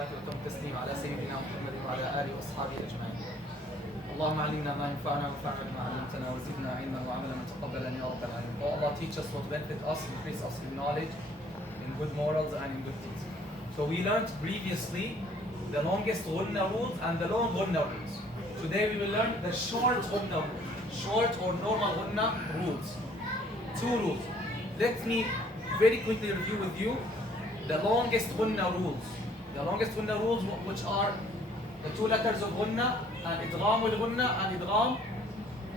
والصلاة وأتم التسليم على سيدنا محمد وعلى آله وأصحابه أجمعين. اللهم علمنا ما ينفعنا وانفعنا بما علمتنا وزدنا علما وعملا متقبلا يا رب العالمين. Oh Allah, teach us what benefit us, increase us in knowledge, in good morals and in good deeds. So we learned previously the longest ghunna rules and the long ghunna rules. Today we will learn the short ghunna rules, short or normal ghunna rules. Two rules. Let me very quickly review with you the longest ghunna rules. The longest ghunna rules, which are the two letters of ghunna, and idgham al-ghunna and idgham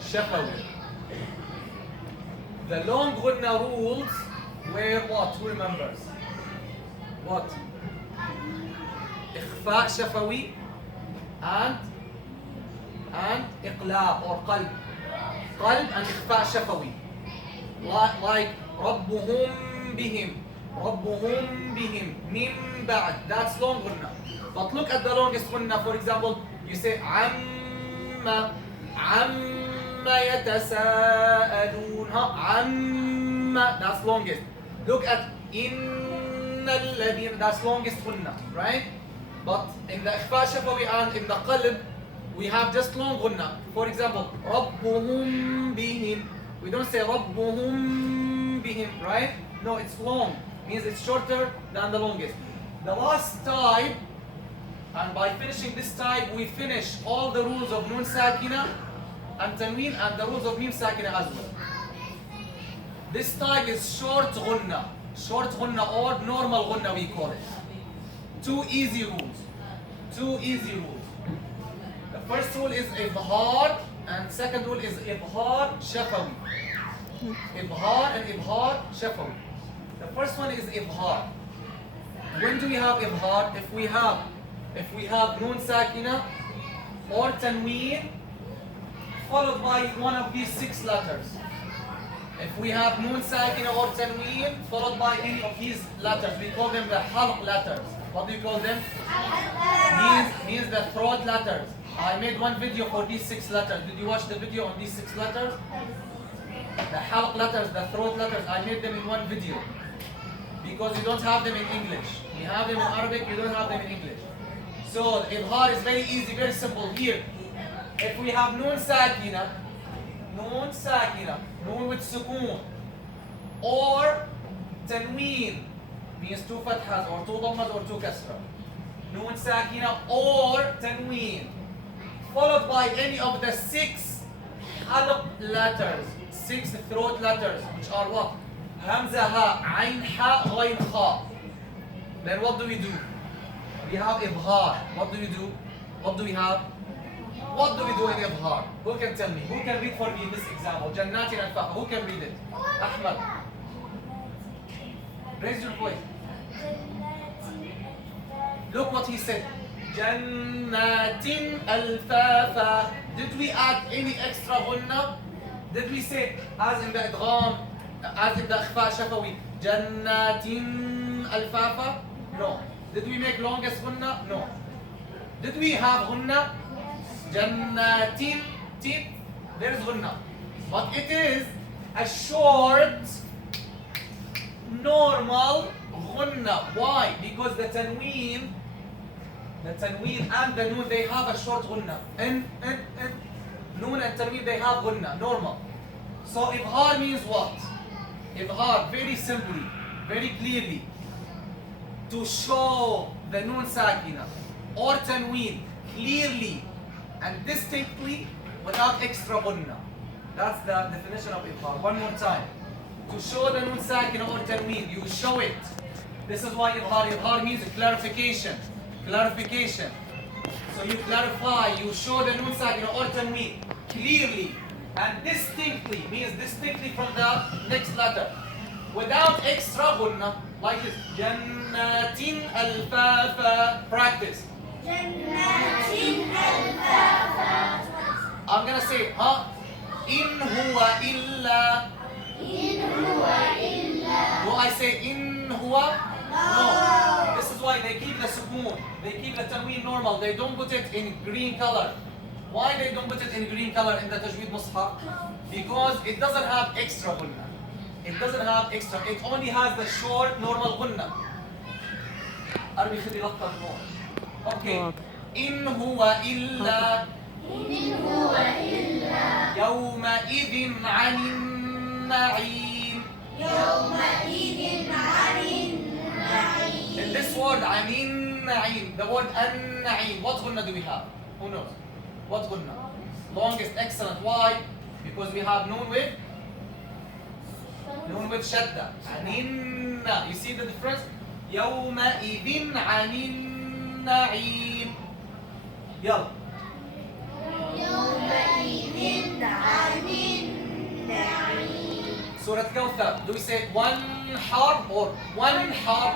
shafawi. The long ghunna rules were what? Who remembers? What? Ikhfa shafawi and iqlab or qalb. Qalb and ikhfa shafawi. Like rabbuhum bihim. Rabbuhum bihim. Min ba'd. That's long ghunna. But look at the longest ghunna. For example, you say amma yatasa'alun. Amma. That's longest. Look at innal ladhina. That's longest ghunna, right? But in the ikhfa shafawi and in the qalb, we have just long ghunna. For example, rabbuhum bihim. We don't say rabbuhum bihim, right? No, it's long. Means it's shorter than the longest. The last type, and by finishing this type, we finish all the rules of nun sakina and tanween and the rules of mim sakina as well. This type is short ghunna. Short ghunna or normal ghunna we call it. Two easy rules. Two easy rules. The first rule is ibhar and second rule is ibhar shafawi. Ibhar and ibhar shafawi. The first one is ibhar. When do we have ibhar? If we have nun sakina or tanween followed by one of these 6 letters. If we have nun sakina or tanween followed by any of these letters, we call them the halq letters. What do you call them? Means the throat letters. I made one video for these 6 letters. Did you watch the video on these 6 letters? The halq letters, the throat letters, I made them in one video. Because you don't have them in English. We have them in Arabic, you don't have them in English. So ibhar is very easy, very simple. Here, if we have nun sakina, nun with sukoon, or tanween, means 2 fathas or 2 dhammas or 2 kasra. Nun sakina or tanween, followed by any of the 6 halq letters, 6 throat letters, which are what? Hamza, ha, ayn, ha, ghayn, kha. Then what do we do? We have ibhar. What do we do? What do we have? What do we do in ibhar? Who can tell me? Who can read for me this example? Jannatin al-faqa. Who can read it? Ahmad. Raise your voice. Look what he said. Jannatin al-faqa. Did we add any extra ghunna? Did we say, as in the idgham, as in the ikhfa shafawi, Jannatin al-faqa? No. Did we make longest ghunna? No. Did we have ghunna? Jannatin, tin, there's ghunna. But it is a short, normal ghunna. Why? Because the tanween and the noon, they have a short ghunna. And noon and tanween, they have ghunna, normal. So ibhar means what? Ibhar, very simply, very clearly, to show the noon sakina or tanween clearly and distinctly without extra ghunna. That's the definition of ibhar. One more time. To show the noon sakina or tanween, you show it. This is why ibhar means clarification. Clarification. So you clarify, you show the noon sakina or tanween clearly and distinctly, means distinctly from the next letter, without extra ghunna, like this. Jannatin al-fafa. Practice. Jannatin al-fafa. I'm gonna say, in huwa illa. In huwa illa. Do I say in huwa? No. This is why they keep the sukoon. They keep the tanween normal. They don't put it in green color. Why they don't put it in green color in the Tajweed Mus'haf? Because it doesn't have extra ghunna. It doesn't have extra. It only has the short normal ghunna. Arbi khudi laqta more. Okay. إن هو إلا يومئذ عن النعيم. In this word عن النعيم, the word النعيم, what غنة do we have? Who knows? What غنة? Longest, excellent. Why? Because we have noon with shadda. عن النعيم. You see the difference? يومئذ عن النعيم. يلا. Surah Kawthar. Do we say one harf or one harf?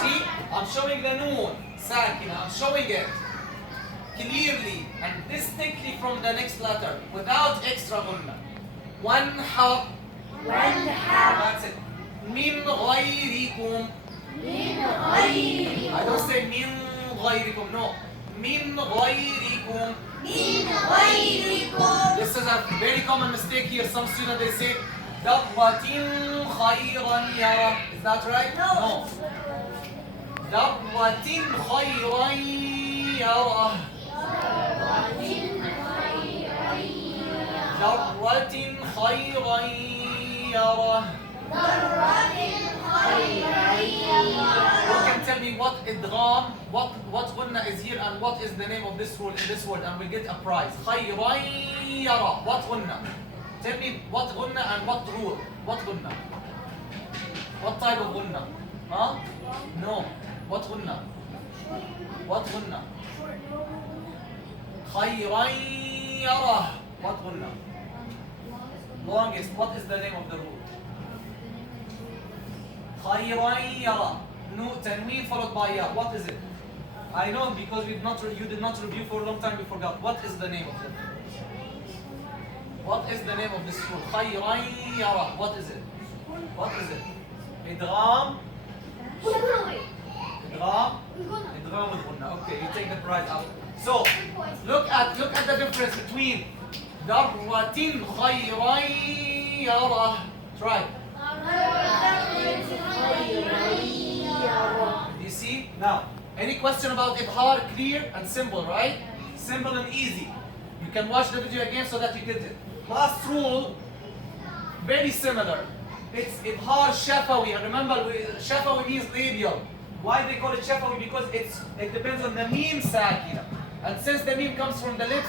See, I'm showing the noon, sakina. I'm showing it clearly and distinctly from the next letter without extra gunna. One harf. That's it. من غيركم. I don't say من غيركم. No. من غيركم. This is a very common mistake here. Some students they say ضرة خيرا يرى. Is that right? No. ضرة خيرا يرى. ضرة خيرا يرى. You can tell me what idgham, what gunna is here and what is the name of this rule in this word and we'll get a prize. خيرا يرى. What gunna? Tell me what gunna and what rule. What gunna? What type of gunna? Huh? No. What gunna? What gunna? خيرا يرى. What gunna? Longest. What is the name of the rule? خيرا يرى. No, tanween followed by ya. What is it? I know because you did not review for a long time. You forgot. What is the name of it? What is the name of this rule? خيرا يرى. What is it? What is it? إدغام. إدغام. إدغام الغنة. Okay, you take the prize out. So look at the difference between ضرة خيرا يرى. Try. You see? Now, any question about Ibhar? Clear and simple, right? Simple and easy. You can watch the video again so that you get it. Last rule, very similar. It's Ibhar Shafawi. And remember, Shafawi means labial. Why they call it Shafawi? Because it depends on the meme sakina. And since the meme comes from the lips,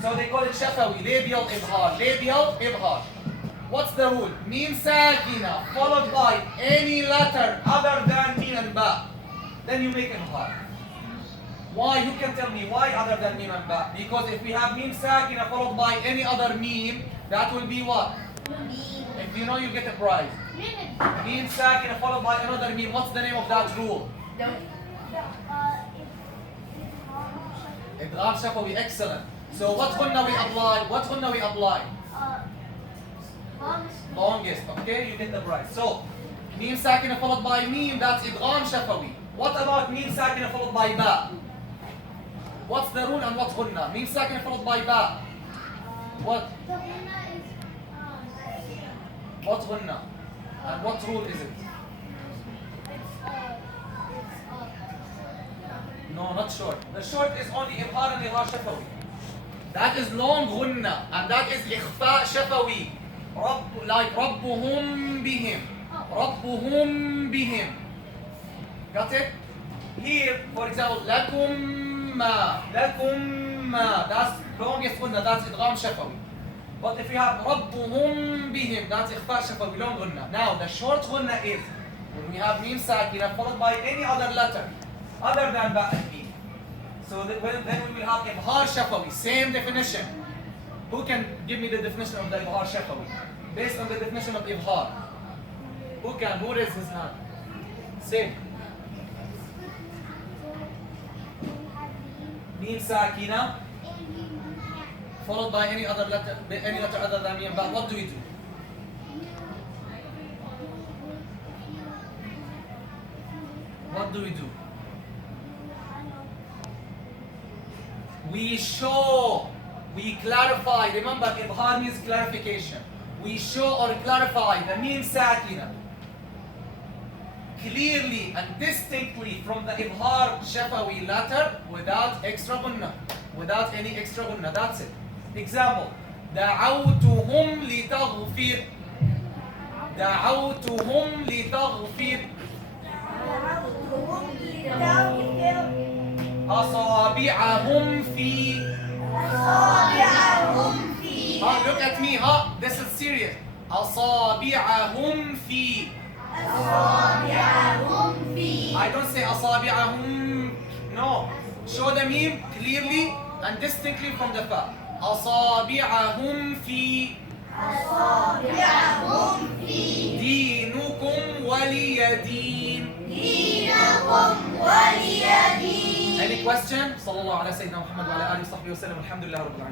so they call it Shafawi. Labial Ibhar. Labial Ibhar. What's the rule? Meme sakina followed by any letter other than meme and ba. Then you make Ibhar. Why? You can tell me why other than meme and ba? Because if we have meme sakina followed by any other meme, that will be what? If you know, you get a prize. Meme sakina followed by another meme. What's the name of that rule? Idgham Shafawi. Excellent. So what gunna we apply? What gunna we apply? Longest. Okay, you get the prize. So meme sakina followed by meme. That's Idgham Shafawi. What about meme sakina followed by ba? What's the rule and what gunna? Meme sakina followed by ba. What? What gunna? And what rule is it? No, not short. The short is only Ibhar and Idgham Shafawi. That is long gunna and that is Ikhfa Shafawi. Like ربهم بهم. ربهم بهم. Got it? Here, for example, لكم ما. لكم ما. That's longest gunna. That's Idgham Shafawi. But if you have ربهم بهم, that's إخفاء شفوي, long gunna. Now the short gunna is when we have meme sakina followed by any other letter other than ba and meme. So then we will have Ibhar Shafawi. Same definition. Who can give me the definition of the Ibhar Shafawi? Based on the definition of Ibhar. Who can? Who raised his hand? Say. Meme sakina followed by any letter other than meme. But what do we do? What do we do? We show, we clarify. Remember, Ibhar means clarification. We show or clarify the meme sakina clearly and distinctly from the إظهار شفوي letter without extra غنة, without any extra غنة. That's it. Example: دعوتهم لتغفر. دعوتهم لتغفر. أصابعهم في. Look at me, this is serious. أصابعهم في. I don't say أصابعهم. No. Show the meme clearly and distinctly from the fa. أصابعهم في. دينكم ولي دين. Any question? صلى الله على سيدنا محمد وعلى آله وصحبه وسلم. الحمد لله رب العالمين.